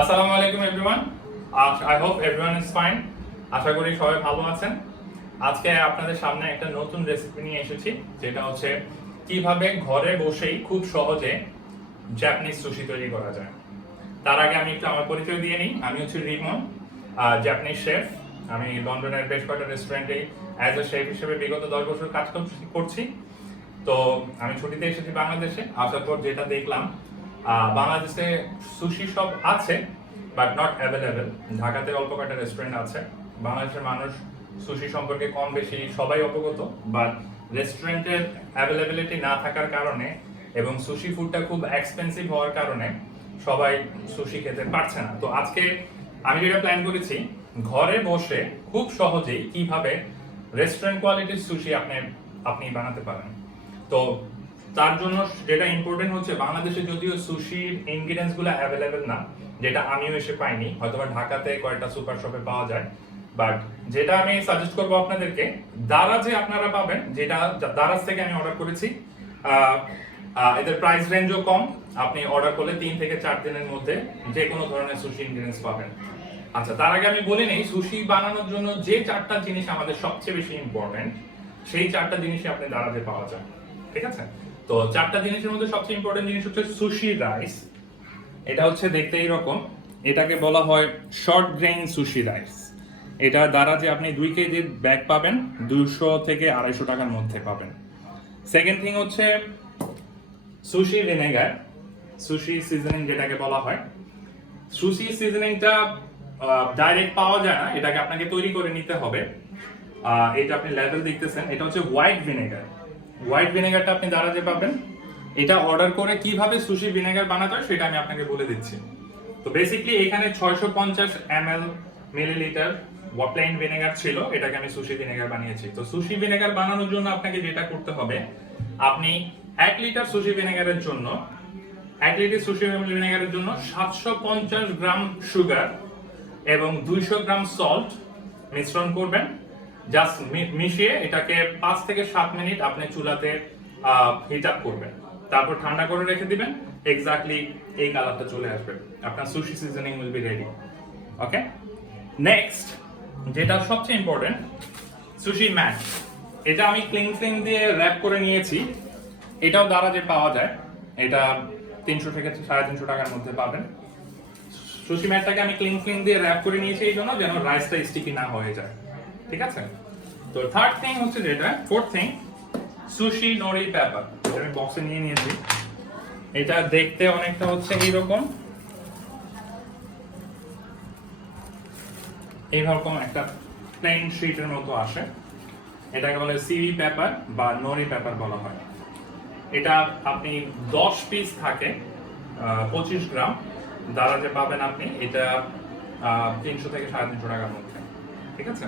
আসসালামু আলাইকুম everyone. I hope everyone is fine. আশা করি সবাই ভালো আছেন। আজকে আপনাদের সামনে একটা নতুন রেসিপি নিয়ে এসেছি, যেটা হচ্ছে কিভাবে ঘরে বসেই খুব সহজে জাপানিজ সুশি তৈরি করা যায়। তার আগে আমি একটু আমার পরিচয় দিয়ে নিই। আমি হচ্ছে রিমন, জাপানিজ শেফ। আমি লন্ডনের বেশ কয়েকটা রেস্টুরেন্টে অ্যাজ এ শেফ হিসেবে বিগত 10 বছর কাজ করছি। তো আমি ছুটিতে এসেছি বাংলাদেশে। আসার পর যেটা দেখলাম, বাংলাদেশে সুশি শপ আছে বাট নট অ্যাভেলেবেল। ঢাকাতে অল্প কয়েকটা রেস্টুরেন্ট আছে। বাংলাদেশের মানুষ সুশি সম্পর্কে কম বেশি সবাই অবগত, বাট রেস্টুরেন্টের অ্যাভেলেবিলিটি না থাকার কারণে এবং সুশি ফুডটা খুব এক্সপেন্সিভ হওয়ার কারণে সবাই সুশি খেতে পারছে না। তো আজকে আমি যেটা প্ল্যান করেছি, ঘরে বসে খুব সহজেই কিভাবে রেস্টুরেন্ট কোয়ালিটির সুশি আপনি বানাতে পারেন। তো তার জন্য যেটা ইম্পর্টেন্ট হচ্ছে, বাংলাদেশে যদিও সুশির ইনগ্রিডিয়েন্টস গুলো অ্যাভেলেবেল না, যেটা আমিও এসে পাইনি, হয়তোবা ঢাকাতে কয়েকটা সুপার শপে পাওয়া যায়। বাট যেটা আমি সাজেস্ট করবো আপনাদেরকে, দারাজে আপনারা পাবেন, যেটা দারাজ থেকে আমি অর্ডার করেছি। এদের প্রাইস রেঞ্জও কম। আপনি অর্ডার করলে 3 থেকে 4 দিনের মধ্যে যে কোনো ধরনের সুশি ইনগ্রিডিয়েন্টস পাবেন। আচ্ছা, তার আগে আমি বলে নেই, সুশি বানানোর জন্য যে 4টা জিনিস আমাদের সবচেয়ে বেশি ইম্পর্টেন্ট, সেই 4টা জিনিসই আপনি দারাজে পাওয়া যায়। ঠিক আছে? তো 4টা জিনিসের মধ্যে সবচেয়ে ইম্পর্টেন্ট জিনিস হচ্ছে সুশি রাইস। এটা হচ্ছে দেখতে এইরকম। এটাকে বলা হয় শর্ট গ্রেইন সুশি রাইস। এটা দ্বারা যে আপনি 2 কেজি ব্যাগ পাবেন, 200 থেকে 250 টাকার মধ্যে পাবেন। সেকেন্ড থিং হচ্ছে সুশি ভিনেগার, সুশি সিজনিং যেটাকে বলা হয়। সুশি সিজনিংটা ডাইরেক্ট পাওয়া যায় না, এটাকে আপনাকে তৈরি করে নিতে হবে। এটা আপনি লেভেল দেখতেছেন, এটা হচ্ছে হোয়াইট ভিনেগার। হোয়াইট ভিনেগারটা আপনি দারাজে পাবেন। এটা অর্ডার করে কিভাবে সুশি ভিনেগার বানাতে হয় সেটা আমি আপনাকে বলে দিচ্ছি। তো বেসিক্যালি এখানে 650 মিলিলিটার প্লেন ভিনেগার ছিল, এটাকে আমি সুশি ভিনেগার বানিয়েছি। তো সুশি ভিনেগার বানানোর জন্য আপনাকে যেটা করতে হবে, আপনি 1 লিটার সুশি ভিনেগারের জন্য 750 গ্রাম সুগার এবং 200 গ্রাম সল্ট মিশ্রণ করবেন। জাস্ট মিশিয়ে এটাকে 5 থেকে 7 মিনিট আপনি চুলাতে হিট আপ করবেন। তারপর ঠান্ডা করে রেখে দিবেন। এক্স্যাক্টলি এই কালারটা চলে আসবে, আপনার sushi seasoning will be ready. Okay, next যেটা সবচেয়ে ইম্পর্টেন্ট, সুশি ম্যাট। এটা আমি ক্লিং ফিল্ম দিয়ে র‍্যাপ করে নিয়েছি। এটাও দারাজে পাওয়া যায়। এটা 300 থেকে 350 টাকার মধ্যে পাবেন। সুশি ম্যাটটাকে আমি ক্লিং ফিল্ম দিয়ে র‍্যাপ করে নিয়েছি এই জন্য যেন রাইসটা স্টিকি না হয়ে যায়। ঠিক আছে? তো থার্ড থিং হচ্ছে যেটা, ফোর্থ থিং, সুশি নরি পেপার। আমি বক্সে নিয়ে নিয়েছি। এটা দেখতে অনেকটা হচ্ছে এইরকম একটা প্লেন শীটের মতো আসে। এটাকে বলে সিরি পেপার বা নরি পেপার বলা হয়। এটা আপনি 10 পিস থাকে, 25 গ্রাম দারাজে পাবেন আপনি। এটা 300 থেকে 350 টাকার মধ্যে। ঠিক আছে?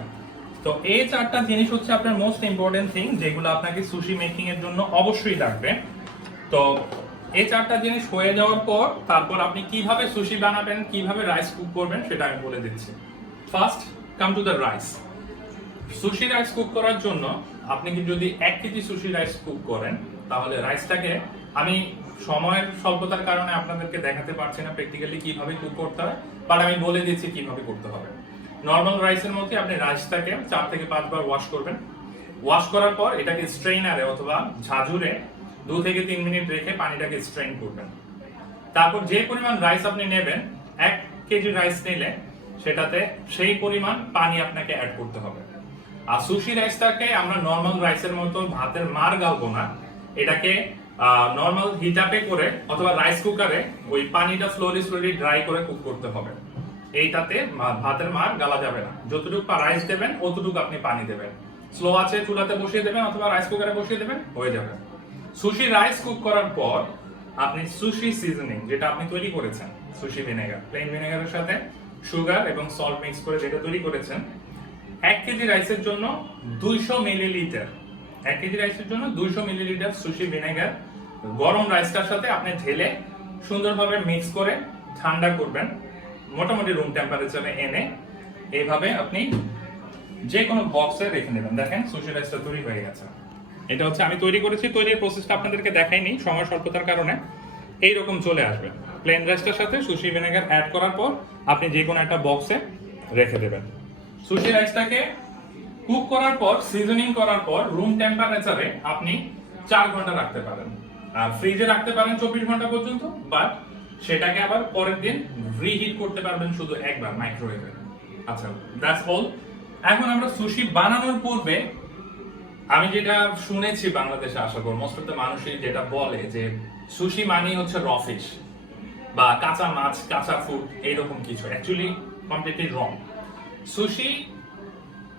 তো এই 4টা জিনিস হচ্ছে আপনার মোস্ট ইম্পর্টেন্ট থিং, যেগুলো আপনাকে সুশি মেকিং এর জন্য অবশ্যই লাগবে। তো এই 4টা জিনিস হয়ে যাওয়ার পর তারপর আপনি কিভাবে সুশি বানাবেন, কিভাবে রাইস কুক করবেন সেটা আমি বলে দিচ্ছি। First come to the rice. Sushi rice cook করার জন্য আপনি যদি 1 কেজি সুশি রাইস কুক করেন, তাহলে রাইসটাকে, আমি সময়ের স্বল্পতার কারণে আপনাদেরকে দেখাতে পারছি না প্র্যাকটিক্যালি কিভাবে কুক করতে হয়, বাট আমি বলে দিচ্ছি কিভাবে করতে হবে। নর্মাল রাইসের মধ্যে আপনি রাইসটাকে 4 থেকে 5 বার ওয়াশ করবেন। ওয়াশ করার পর এটাকে স্ট্রেইনারে অথবা ঝাঁঝুরে 2 থেকে 3 মিনিট রেখে পানিটাকে স্ট্রেইন করবেন। তারপর যে পরিমাণ রাইস আপনি নেবেন, 1 কেজি রাইস নিলে সেটাতে সেই পরিমাণ পানি আপনাকে অ্যাড করতে হবে। আর সুশি রাইসটাকে আমরা নর্মাল রাইসের মতো ভাতের মার গালবো না, এটাকে নর্মাল হিট আপে করে অথবা রাইস কুকারে ওই পানিটা স্লোলি ড্রাই করে কুক করতে হবে। এইটাতে ভাতের মার গালা যাবে না। যতটুকু রাইস দেবেন অতটুকু আপনি পানি দেবেন। স্লো আছে চুলাতে বসিয়ে দেবেন অথবা রাইস কুকারে বসিয়ে দেবেন, হয়ে যাবে। সুশি রাইস কুক করার পর আপনি সুশি সিজনিং যেটা আপনি তৈরি করেছেন, সুশি ভিনেগার, প্লেন ভিনেগারের সাথে সুগার এবং সল্ট মিক্স করে যেটা তৈরি করেছেন, 1 কেজি রাইসের জন্য 200 মিলিলিটার 1 কেজি রাইসের জন্য 200 মিলিলিটার সুশি ভিনেগার গরম রাইসটার সাথে আপনি ঢেলে সুন্দরভাবে মিক্স করে ঠান্ডা করবেন, মোটামুটি রুম টেম্পারেচারে এনে। এইভাবে আপনি যে কোনো বক্সে রেখে নেবেন। দেখেন সুশি রাইসটা তৈরি হয়ে গেছে। এটা হচ্ছে আমি তৈরি করেছি, তৈরির প্রসেসটা আপনাদেরকে দেখাইনি সময় স্বল্পতার কারণে। এইরকম চলে আসবে। প্লেন রাইসটার সাথে সুশি ভিনেগার অ্যাড করার পর আপনি যে কোনো একটা বক্সে রেখে দেবেন। সুশি রাইসটাকে কুক করার পর, সিজনিং করার পর রুম টেম্পারেচারে আপনি 4 ঘন্টা রাখতে পারেন, আর ফ্রিজে রাখতে পারেন 24 ঘন্টা পর্যন্ত, বাট সেটাকে আবার পরের দিন রিহিট করতে পারবেন শুধু একবার মাইক্রোওয়েভে। আচ্ছা, দ্যাটস অল। এখন আমরা সুশি বানানোর পূর্বে আমি যেটা শুনেছি বাংলাদেশে আসার পর মোস্ট অফ দ্য মানুষই যেটা বলে যে সুশি মানেই হচ্ছে র ফিশ বা কাঁচা মাছ, কাঁচা ফুড, এইরকম কিছু। অ্যাকচুয়ালি কমপ্লিটলি রং। সুশি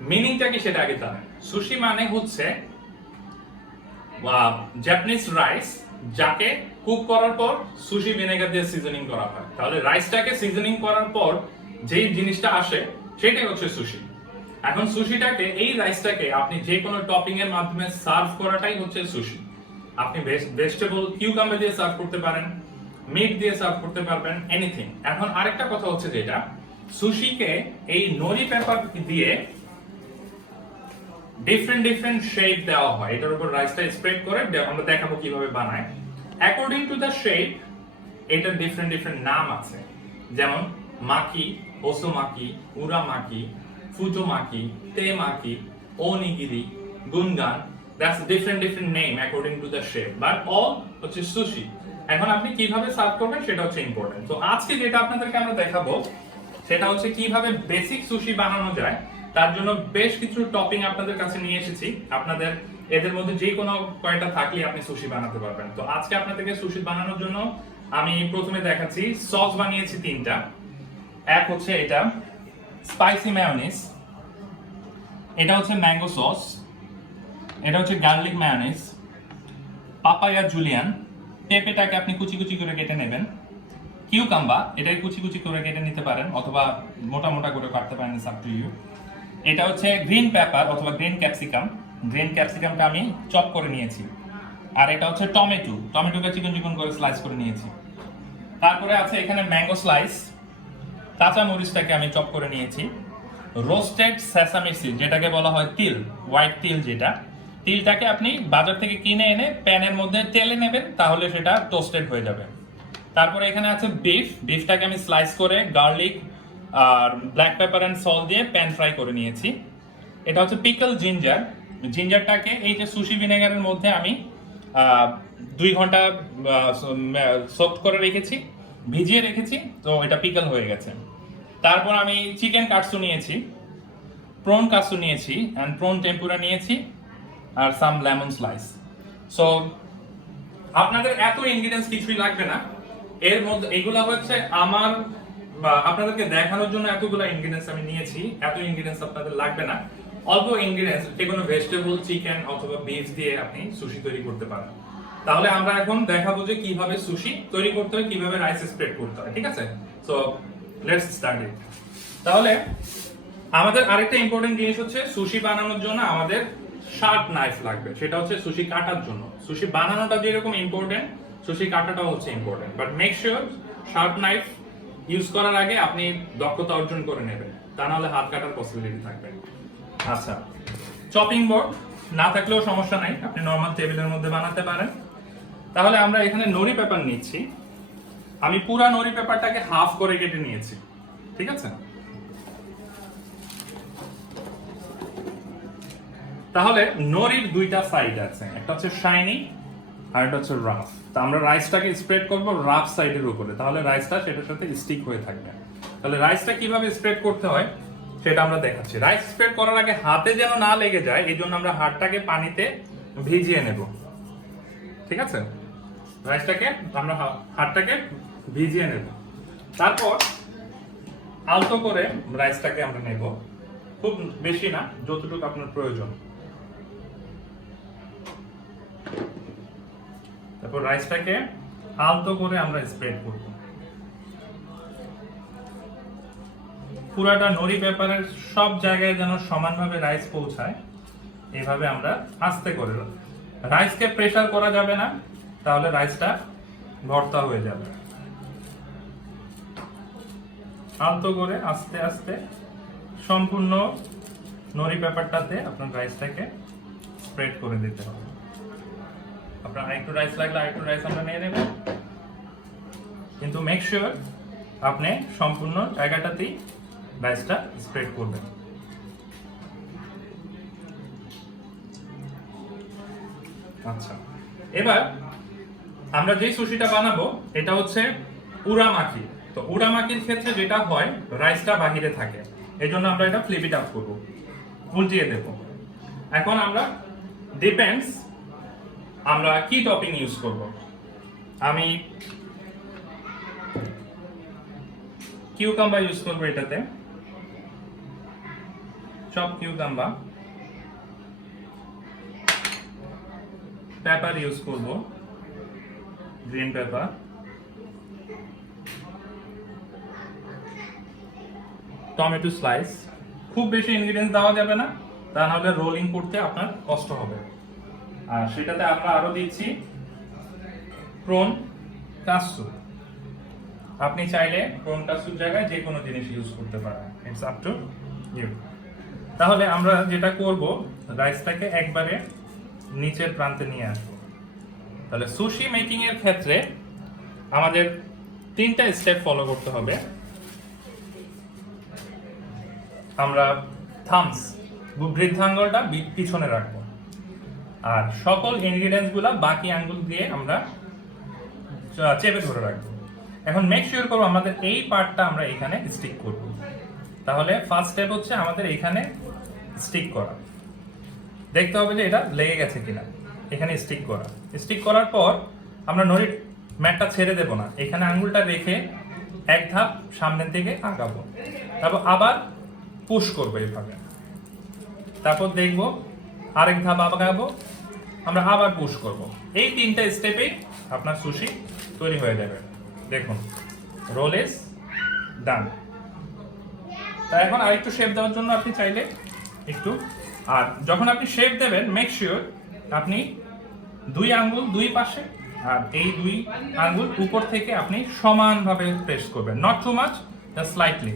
মিনিংটা কি সেটা আগে জানেন। সুশি মানে হচ্ছে জাপানিজ রাইস, যাকে কুক করার পর সুশি ভিনেগার দিয়ে সিজনিং করা হয়। তাহলে রাইসটাকে সিজনিং করার পর যেই জিনিসটা আসে সেটাই হচ্ছে সুশি। এখন সুশিটাকে, এই রাইসটাকে আপনি যে কোনো টপিং এর মাধ্যমে সার্ভ করাটাই হচ্ছে সুশি। আপনি ভেজিটেবল কিউকাম্বার দিয়ে সার্ভ করতে পারেন, মিট দিয়ে সার্ভ করতে পারবেন, এনিথিং। এখন আরেকটা কথা হচ্ছে যেটা, সুশিকে এই নরি পেপার দিয়ে ডিফারেন্ট শেপ দেওয়া হয়। এটার উপর রাইসটা স্প্রেড করে আমরা দেখাবো কিভাবে বানায়। অ্যাকর্ডিং টু দ্য শেপ এটার ডিফারেন্ট নাম আছে, যেমন maki, hosomaki, uramaki, futomaki, temaki, onigiri, gunkan. That's different name according to the shape, but all হচ্ছে সুশি। এখন আপনি কিভাবে সার্ভ করবেন সেটা হচ্ছে ইম্পর্টেন্ট। তো আজকে যেটা আপনাদেরকে আমরা দেখাবো সেটা হচ্ছে কিভাবে বেসিক সুশি বানানো যায়। তার জন্য বেশ কিছু টপিং আপনাদের কাছে নিয়ে এসেছি। আপনাদের এদের মধ্যে যে কোনো কয়টা থাকলে আপনি সুশি বানাতে পারবেন। তো আজকে আপনাদেরকে সুশি বানানোর জন্য আমি প্রথমে দেখাচ্ছি। সস বানিয়েছি 3টা। এক হচ্ছে এটা স্পাইসি মায়োনিজ, এটা হচ্ছে ম্যাঙ্গো সস, এটা হচ্ছে গার্লিক মায়োনিজ, পাপায়া জুলিয়ান, পেঁপেটাকে আপনি কুচি কুচি করে কেটে নেবেন, কিউকাম্বা এটাকে কুচি কুচি করে কেটে নিতে পারেন অথবা মোটা মোটা করে কাটতে পারেন, ইটস আপ টু ইউ। এটা হচ্ছে গ্রিন পেপার অথবা গ্রিন ক্যাপসিকাম, গ্রিন ক্যাপসিকামটা আমি চপ করে নিয়েছি। আর এটা হচ্ছে টমেটোকে চিকন চিকন করে স্লাইস করে নিয়েছি। তারপরে আছে এখানে ম্যাঙ্গো স্লাইস, কাঁচা মরিচটাকে আমি চপ করে নিয়েছি, রোস্টেড সেসামি সিড যেটাকে বলা হয় তিল, হোয়াইট তিল যেটা, তিলটাকে আপনি বাজার থেকে কিনে এনে প্যানের মধ্যে তেলে নেবেন, তাহলে সেটা টোস্টেড হয়ে যাবে। তারপরে এখানে আছে বিফটাকে আমি স্লাইস করে গার্লিক আর ব্ল্যাক পেপার এন্ড সল্ট দিয়ে প্যান ফ্রাই করে নিয়েছি। এটা হচ্ছে পিকল জিঞ্জারটাকে এই যে সুশি ভিনেগারের মধ্যে আমি 2 ঘন্টা সোক করে রেখেছি, ভিজিয়ে রেখেছি, তো এটা পিকল হয়ে গেছে। তারপর আমি চিকেন কাটসু নিয়েছি, প্রন কাটসু নিয়েছি এন্ড প্রন টেম্পুরা নিয়েছি, আর সাম লেমন স্লাইস। সো আপনাদের এত ইনগ্রেডিয়েন্টস কিছুই লাগবে না। এর মধ্যে এগুলা হচ্ছে আমার আপনাদেরকে দেখানোর জন্য এতগুলো ইনগ্রেডিয়েন্টস আমি নিয়েছি। এত ইনগ্রেডিয়েন্টস আপনাদের লাগবে না। অল্প ইনগ্রেডিয়েন্টস, যে কোনো ভেজিটেবল, চিকেন অথবা বিফ দিয়ে আপনি সুশি তৈরি করতে পারেন। তাহলে আমরা এখন দেখাবো যে কিভাবে সুশি তৈরি করতে হয়, কিভাবে রাইস স্প্রেড করতে হয়, ঠিক আছে? So let's start it. তাহলে আমাদের আরেকটা ইম্পর্টেন্ট জিনিস হচ্ছে সুশি বানানোর জন্য আমাদের শার্প নাইফ লাগবে। সেটা হচ্ছে সুশি কাটার জন্য। সুশি বানানোটা যেরকম ইম্পর্টেন্ট, সুশি কাটাটাও হচ্ছে important, but make sure sharp knife use করার আগে আপনি দক্ষতা অর্জন করে নেবেন, তা নাহলে হাত কাটার পসিবিলিটি থাকবে। আচ্ছা, চপিং বোর্ড না থাকলেও সমস্যা নাই, আপনি নর্মাল টেবিলের মধ্যে বানাতে পারেন। তাহলে আমরা এখানে নরি পেপার নিচ্ছি। আমি পুরা নরি পেপারটাকে হাফ করে কেটে নিয়েছি, ঠিক আছে? তাহলে নরির 2টা সাইড আছে, একটা হচ্ছে শাইনি আর একটা হচ্ছে রাফ। তো আমরা রাইসটাকে স্প্রেড করব রাফ সাইডের উপরে, তাহলে রাইসটা সেটার সাথে স্টিক হয়ে থাকবে। তাহলে রাইসটা কিভাবে স্প্রেড করতে হয় সেটা আমরা দেখাচ্ছি। রাইস স্প্রেড করার আগে হাতে যেন না লেগে যায়, এই জন্য আমরা হাতটাকে পানিতে ভিজিয়ে নেব, ঠিক আছে? রাইসটাকে আমরা হাতটাকে ভিজিয়ে নেব, তারপর আলতো করে রাইসটাকে আমরা নেব, খুব বেশি না, যতটুকু আপনার প্রয়োজন। তারপর রাইসটাকে আলতো করে আমরা স্প্রেড করব। পুরাটা নরি পেপারের সব জায়গায় যেন সমানভাবে রাইস পৌঁছায়, এইভাবে আমরা আস্তে করে। রাইসকে প্রেসার করা যাবে না, তাহলে রাইসটা ভর্তা হয়ে যাবে। আলতো করে আস্তে আস্তে সম্পূর্ণ নরি পেপারটাতে আপনার রাইসটাকে স্প্রেড করে দিতে হবে। আপনার আরেকটু রাইস লাগলে আরেকটু রাইস আমরা নিয়ে নেবেন। কিন্তু মেক শিওর আপনি সম্পূর্ণ জায়গাটাতেই রাইসটা স্প্রেড করবেন। আচ্ছা, এবার আমরা যে সুশিটা বানাবো এটা হচ্ছে উরামাকি। তো উরামাকির ক্ষেত্রে যেটা হয়, রাইসটা বাহিরে থাকে, এই জন্য আমরা এটা ফ্লিপ ইট আপ করবো, উল্টিয়ে দেব। এখন আমরা ডিপেন্ডস আমরা কি টপিং ইউজ করব। আমি কিউকাম্বার ইউজ করবো এটাতে, চপ কিউকাম্বার। পেপার ইউজ করব, গ্রিন পেপার। Tomato slice. খুব বেশি ইনগ্রিডিয়েন্টস দেওয়া যাবে না, তা নাহলে রোলিং করতে আপনার কষ্ট হবে। আর সেটাতে আমরা আরো দিচ্ছি প্রন কাসু। আপনি চাইলে প্রন কাসুর জায়গায় যে কোনো জিনিস ইউজ করতে পারেন, ইটস আপ টু ইউ। তাহলে আমরা যেটা করব, রাইসটাকে একবারে নিচের প্রান্তে নিয়ে আসবো। তাহলে সুশি মেকিং এর ক্ষেত্রে আমাদের 3টা স্টেপ ফলো করতে হবে। আমরা থামস বৃদ্ধাঙ্গুলটা পিছনে রাখবো, আর সকল ইনগ্রিডিয়েন্টস গুলা বাকি আঙ্গুল দিয়ে আমরা চেপে ধরে রাখবো। এখন মেক শিওর করবো আমাদের এই পার্টটা আমরা এখানে স্টিক করব। তাহলে ফার্স্ট স্টেপ হচ্ছে আমাদের এখানে স্টিক করা। দেখতে হবে যে এটা লেগে গেছে কিনা, এখানে স্টিক করা। স্টিক করার পর আমরা নড়ির ম্যাটটা ছেড়ে দেব না, এখানে আঙ্গুলটা রেখে এক ধাপ সামনের দিকে আগাবো, তারপর আবার পুশ করবো এইভাবে। তারপর দেখবো আরেক ধাপ আগাবো, আমরা আবার পুশ করব। এই 3টা স্টেপেই আপনার সুশি তৈরি হয়ে যাবে। দেখুন, রোল ইজ ডান। তা এখন আরেকটু শেপ দেওয়ার জন্য আপনি চাইলে একটু, আর যখন আপনি শেপ দেবেন মেক শিওর আপনি 2 আঙ্গুল 2 পাশে, আর এই 2 আঙ্গুল উপর থেকে আপনি সমানভাবে প্রেস করবেন, not too much, just slightly.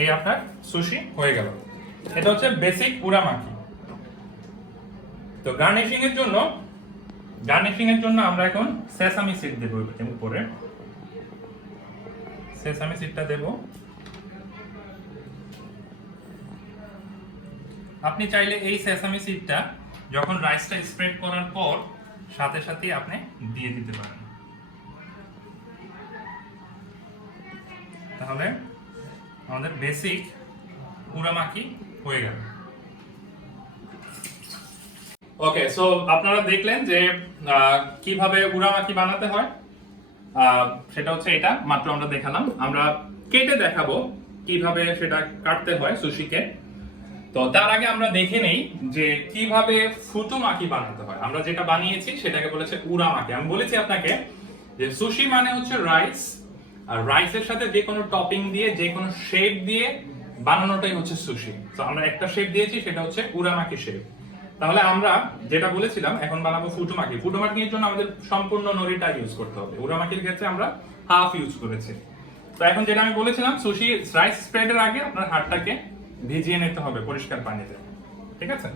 এই আপনার সুশি হয়ে গেল। এটা হচ্ছে বেসিক উরামাকি। তো গার্নিশিং এর জন্য আমরা এখন সেসামি সিড দেব উপরে। সেসামি সিডটা দেব। আপনি চাইলে এই সেসামি সিডটা যখন রাইসটা স্প্রেড করার পর সাথে সাথে আপনি দিয়ে দিতে পারেন। তাহলে আমাদের বেসিক উরামাকি হয়ে গেল। ওকে, সো আপনারা দেখলেন যে কিভাবে উরামাকি বানাতে হয়। সেটা হচ্ছে এটা মাত্র আমরা দেখালাম। আমরা কেটে দেখাবো কিভাবে সেটা কাটতে হয় সুশিকে। তো তার আগে আমরা দেখে নেই যে কিভাবে ফুটুমাকি বানাতে হয়। আমরা যেটা বানিয়েছি সেটাকে বলেছে উরামাকি। আমি বলেছি আপনাকে যে সুশি মানে হচ্ছে রাইস, আর রাইসের সাথে যে কোনো টপিং দিয়ে যে কোনো শেপ দিয়ে বানানোটাই হচ্ছে সুশি। তো আমরা একটা শেপ দিয়েছি, সেটা হচ্ছে উরামাকি শেপ। তাহলে আমরা যেটা বলেছিলাম এখন বানাবো ফুটুমাকি। ফুটুমাকির জন্য আমাদের সম্পূর্ণ নড়িটা ইউজ করতে হবে। উরামাকির ক্ষেত্রে আমরা হাফ ইউজ করেছি। তো এখন যেটা আমি বলেছিলাম, সুশি রাইস স্প্রেডের আগে আপনার হাতটাকে ভিজিয়ে নিতে হবে পরিষ্কার পানিতে, ঠিক আছে?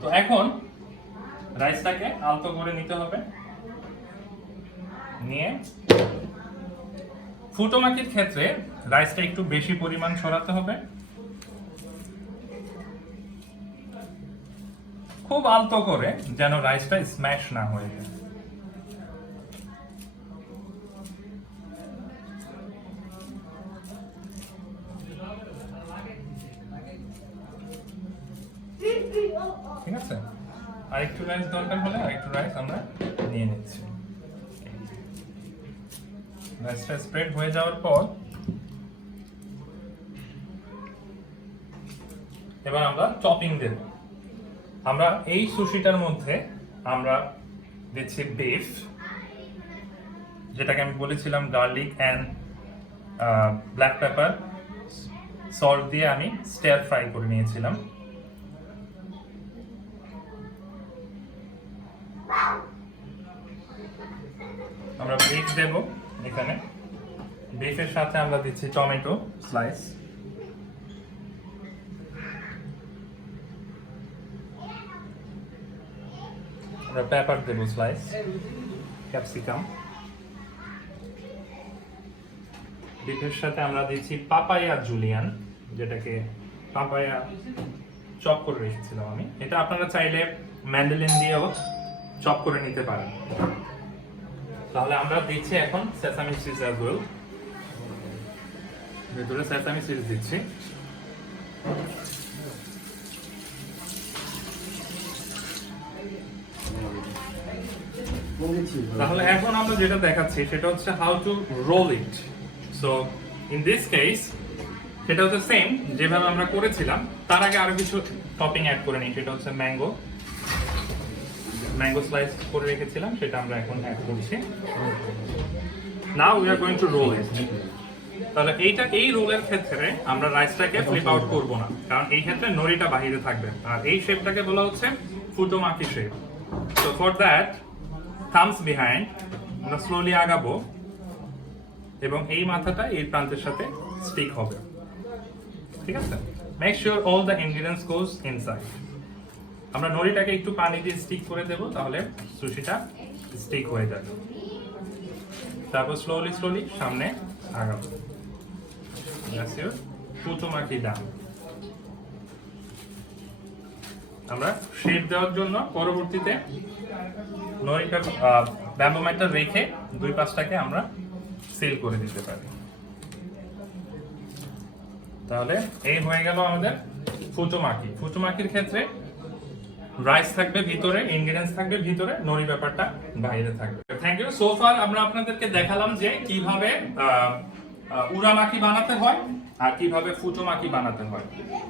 তো এখন রাইসটাকে আলতো করে নিতে হবে। নিয়ে ফুটোমাকির ক্ষেত্রে রাইসটা একটু বেশি পরিমাণ ছড়াতে হবে, খুব আলতো করে, যেন রাইসটা স্ম্যাশ না হয়ে যায়। ঠিক আছে, আরেকটু রাইস দরকার হলে আরেকটু রাইস আমরা নিয়ে নিচ্ছি। রাইসটা স্প্রেড হয়ে যাওয়ার পর এবার আমরা চপিং দেব। আমরা এই সুশিটার মধ্যে আমরা দিচ্ছি বিফ, যেটাকে আমি বলেছিলাম garlic and black pepper salt দিয়ে আমি স্টার ফ্রাই করে নিয়েছিলাম। আমরা বিফ দেব এখানে। বিফের সাথে আমরা দিচ্ছি টমেটো স্লাইস, আমরা পেপার দেব স্লাইস, ক্যাপসিকাম, বিফের সাথে আমরা দিচ্ছি পাপায়া জুলিয়ান, যেটাকে পাপায়া চপ করে রেখেছিলাম আমি। এটা আপনারা চাইলে ম্যান্ডেলিন দিয়েও চপ করে নিতে পারেন। তাহলে আমরা দিচ্ছি এখন সেসামি সিডস অ্যাজ ওয়েল, ভেতরে সেসামি সিডস দিচ্ছি। তাহলে এখন আমরা যেটা দেখাচ্ছি সেটা হচ্ছে how to roll it. So in this case সেটা হচ্ছে সেম যেভাবে আমরা করেছিলাম, তার আগে আরো কিছু টপিং অ্যাড করে নিই। সেটা হচ্ছে ম্যাঙ্গো স্লাইস করে রেখেছিলাম, সেটা আমরা এখন অ্যাড করছি। Now we are going to roll it. তাহলে এই রোলের ক্ষেত্রে আমরা রাইসটাকে ফ্লিপ আউট করব না, কারণ এই ক্ষেত্রে নড়িটা বাহিরে থাকবে, আর এই শেপটাকে বলা হচ্ছে futomaki shape. So for that thumbs behind আমরা স্লোলি আগাবো এবং এই মাথাটা এই প্রান্তের সাথে স্টিক হবে, ঠিক আছে? Make sure all the ingredients goes inside. আমরা নড়িটাকে একটু পানি দিয়ে স্টিক করে দেব, তাহলে সুশিটা স্টিক হয়ে যাবে। তারপর স্লোলি সামনে আগাবো। দ্যাটস ইওর ফুটোমাকি ডান। আমরা শেপ দেওয়ার জন্য পরবর্তীতে নড়িটা ব্যাম্বু ম্যাটটা রেখে দুই পাশটাকে আমরা সিল করে দিতে পারি। তাহলে এই হয়ে গেল আমাদের ফুটোমাকি। ফুটোমাকির ক্ষেত্রে রাইস থাকবে ভিতরে, ইনগ্রেডিয়েন্টস থাকবে ভিতরে, নড়ি ব্যাপারটা বাইরে থাকবে। Thank you. সো ফার আমরা আপনাদেরকে দেখালাম যে কিভাবে উরামাকি বানাতে হয় আর কিভাবে ফুটোমাকি বানাতে হয়।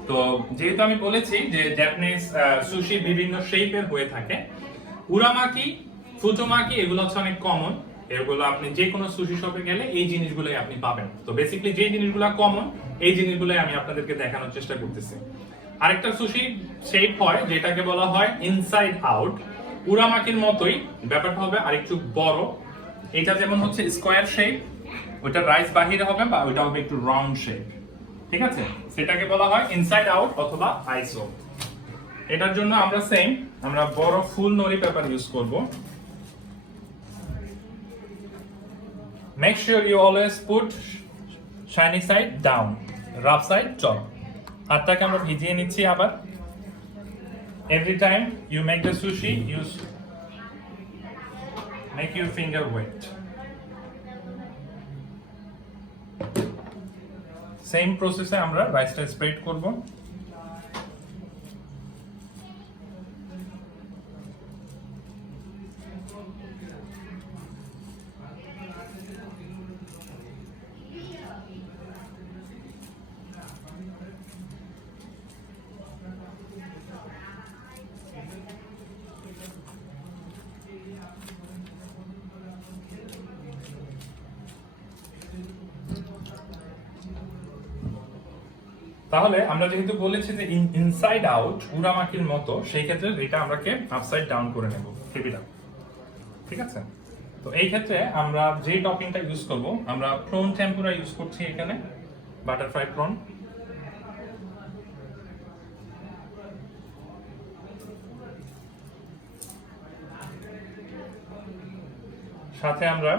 তো যেহেতু আমি বলেছি যে জাপানিজ সুশি বিভিন্ন শেপের হয়ে থাকে, উরামাকি, ফুটোমাকি এগুলো হচ্ছে অনেক কমন। এগুলো আপনি যে কোনো সুশি শপে গেলে এই জিনিসগুলোই আপনি পাবেন। তো বেসিক্যালি যে জিনিসগুলো কমন, এই জিনিসগুলোই আমি আপনাদেরকে দেখানোর চেষ্টা করতেছি। আরেকটা সুশি শেপ হয় যেটাকে বলা হয় ইনসাইড আউট। উরামাকির মতোই ব্যাপারটা হবে আরেকটু বড়। এটা যেমন হচ্ছে স্কোয়ার শেপ, ওইটা রাইস বাহিরে হবে, বা ওইটা হবে একটু রাউন্ড শেপ, ঠিক আছে? সেটাকে বলা হয় ইনসাইড আউট অথবা আইসো। এটার জন্য আমরা বড় ফুল নড়ি পেপার ইউজ করব। Make sure you always put shiny side down, rough side top. হাতটাকে আমরা ভিজিয়ে নিচ্ছি আবার। Every time you make the sushi, make your finger wet. Same process-এ আমরা রাইসটা স্প্রেড করব। তাহলে আমরা যেহেতু বলেছি যে ইনসাইড আউট উরামাকির মতো, সেই ক্ষেত্রে এটা আমরাকে আপসাইড ডাউন করে নেব, হেভিটা, ঠিক আছে? তো এই ক্ষেত্রে আমরা যে টপিংটা ইউজ করব, আমরা প্রন টেম্পুরা ইউজ করছি এখানে, বাটারফ্লাই প্রন। সাথে আমরা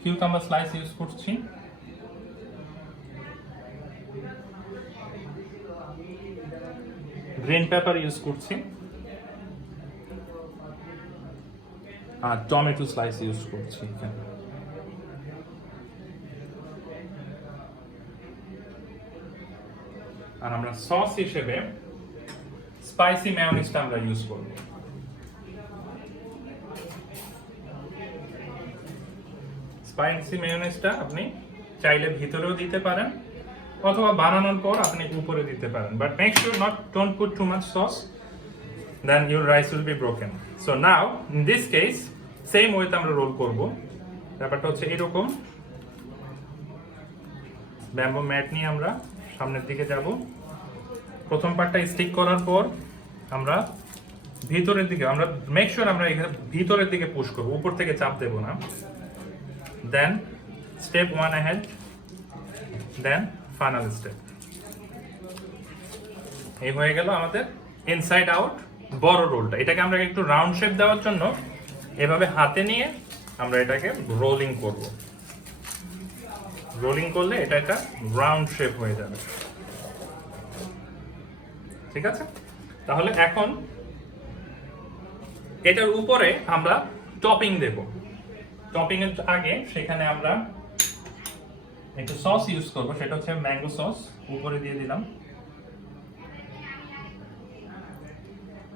কিউকাম্বার স্লাইস ইউজ করছি। গ্রিন পেপার ইউজ করছি, আর টমেটো স্লাইস ইউজ করছি এখানে। আর আমরা সস হিসেবে স্পাইসি মেয়োনিজটা আমরা ইউজ করব। স্পাইসি মেয়োনিজটা আপনি চাইলে ভিতরেও দিতে পারেন অথবা বানানোর পর আপনি উপরে দিতে পারেন, but make sure don't put too much sauce, then your rice will be broken. So now in this case same ওয়েতে আমরা রোল করব। ব্যাপারটা হচ্ছে এরকম, ব্যাম্বু ম্যাট নিয়ে আমরা সামনের দিকে যাব। প্রথম পার্টটা স্টিক করার পর আমরা ভিতরের দিকে, আমরা মেক শিওর আমরা এখানে ভিতরের দিকে পুশ করব, উপর থেকে চাপ দেব না। Then step 1 ahead, then final step. এই হয়ে গেল আমাদের ইনসাইড আউট বড় রোলটা। এটাকে আমরা একটু রাউন্ড শেপ দেওয়ার জন্য এভাবে হাতে নিয়ে আমরা এটাকে রোলিং করব। রোলিং করলে এটা একটা রাউন্ড শেপ হয়ে যাবে। ঠিক আছে, তাহলে এখন এটার উপরে আমরা টপিং দেব। টপিং এর আগে সেখানে আমরা একটু সস ইউজ করব, সেটা হচ্ছে ম্যাঙ্গো সস। উপরে দিয়ে দিলাম।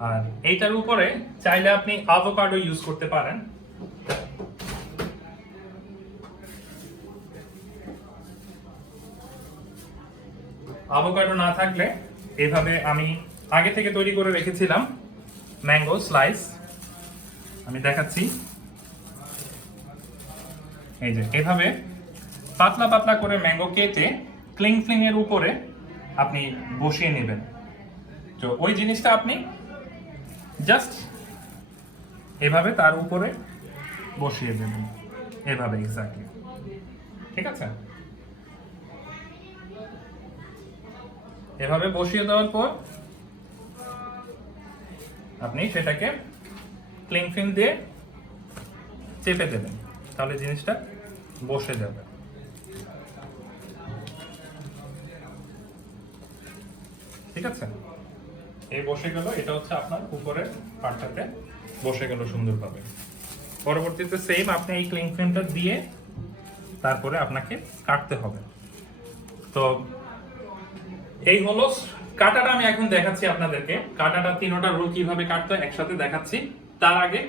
আর এইটার উপরে চাইলে আপনি আভোকাডো ইউজ করতে পারেন। আভোকাডো না থাকলে এভাবে আমি আগে থেকে তৈরি করে রেখেছিলাম ম্যাঙ্গো স্লাইস, আমি দেখাচ্ছি। এই যে এভাবে পাতলা পাতলা করে ম্যাঙ্গো কেটে ক্লিং ফ্লিং এর উপরে আপনি বসিয়ে নেবেন। তো ওই জিনিসটা আপনি জাস্ট এভাবে তার উপরে বসিয়ে দেবেন, এভাবে এক্স্যাক্টলি। ঠিক আছে, এভাবে বসিয়ে দেওয়ার পর আপনি সেটাকে ক্লিং ফিল্ম দিয়ে চেপে দেবেন, তাহলে জিনিসটা বসে যাবে। ঠিক আছে, এই বসে গেল। এটা হচ্ছে আপনার উপরের পার্টটাতে বসে গেল সুন্দরভাবে। পরবর্তীতে সেম আপনি এই ক্লিং ফিল্মটা দিয়ে তারপরে আপনাকে কাটতে হবে। তো এই হলো কাটাটা। আমি এখন দেখাচ্ছি আপনাদেরকে কাটাটা, তিনটা রোল কিভাবে কাটতে হয় একসাথে দেখাচ্ছি। তার আগে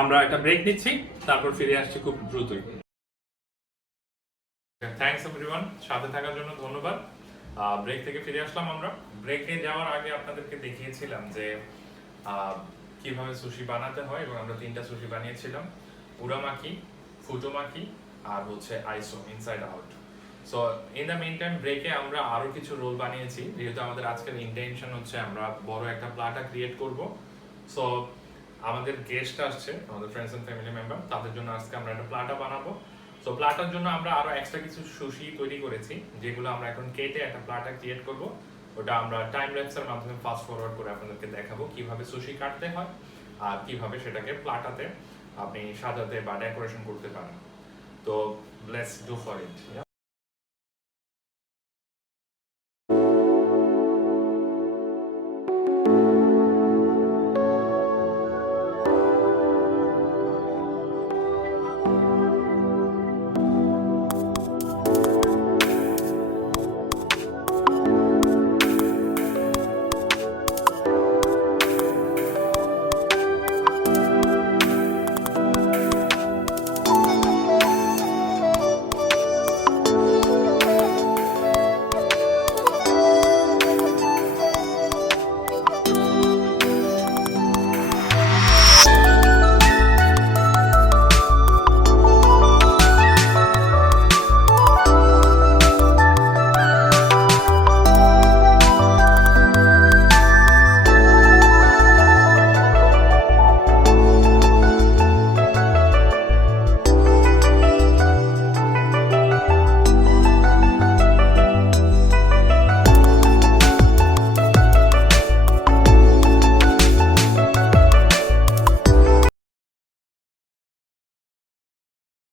আমরা একটা ব্রেক নিচ্ছি, তারপর ফিরে আসছি খুব দ্রুতই। থ্যাঙ্কস এভরিওয়ান, সাথে থাকার জন্য ধন্যবাদ। ব্রেক থেকে ফিরে আসলাম আমরা। ব্রেকে যাওয়ার আগে আপনাদেরকে দেখিয়েছিলাম যে কিভাবে সুশি বানাতে হয়, এবং আমরা 3টা সুশি বানিয়েছিলাম, উরামাকি, ফুটোমাকি আর হচ্ছে আইসো, inside out. So in the main time ব্রেকে আমরা আরো কিছু রোল বানিয়েছি, যেহেতু আমাদের আজকের ইন্টেনশন হচ্ছে আমরা বড় একটা প্লাটা ক্রিয়েট করব। সো আমাদের গেস্ট আসছে, আমাদের ফ্রেন্ডস এন্ড ফ্যামিলি মেম্বার, তাদের জন্য আজকে আমরা একটা প্লাটা বানাবো। সো প্লাটার জন্য আমরা আরো এক্সট্রা কিছু সুশি তৈরি করেছি, যেগুলো আমরা এখন কেটে একটা প্লাটা ক্রিয়েট করব। ওটা আমরা টাইম ল্যাপসের মাধ্যমে ফাস্ট ফরওয়ার্ড করে আপনাদেরকে দেখাবো কিভাবে সুশি কাটতে হয় আর কিভাবে সেটাকে প্লাটাতে আপনি সাজাতে বা ডেকোরেশন করতে পারেন। তো লেটস ডু ফর ইট।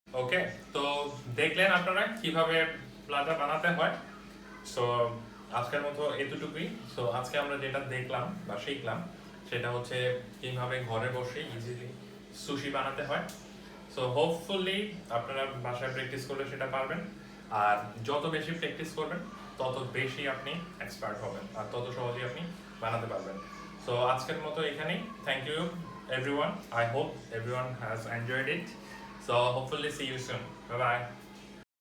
ওকে, তো দেখলেন আপনারা কিভাবে প্লাটা বানাতে হয়। সো আজকের মতো এতটুকুই। সো আজকে আমরা যেটা দেখলাম বা শিখলাম সেটা হচ্ছে কিভাবে ঘরে বসে ইজিলি সুশি বানাতে হয়। সো হোপফুলি আপনারা বাসায় প্র্যাকটিস করলে সেটা পারবেন, আর যত বেশি প্র্যাকটিস করবেন তত বেশি আপনি এক্সপার্ট হবেন আর তত সহজেই আপনি বানাতে পারবেন। সো আজকের মতো এখানেই। Thank you everyone. I hope everyone has enjoyed it. So hopefully see you soon. Bye bye.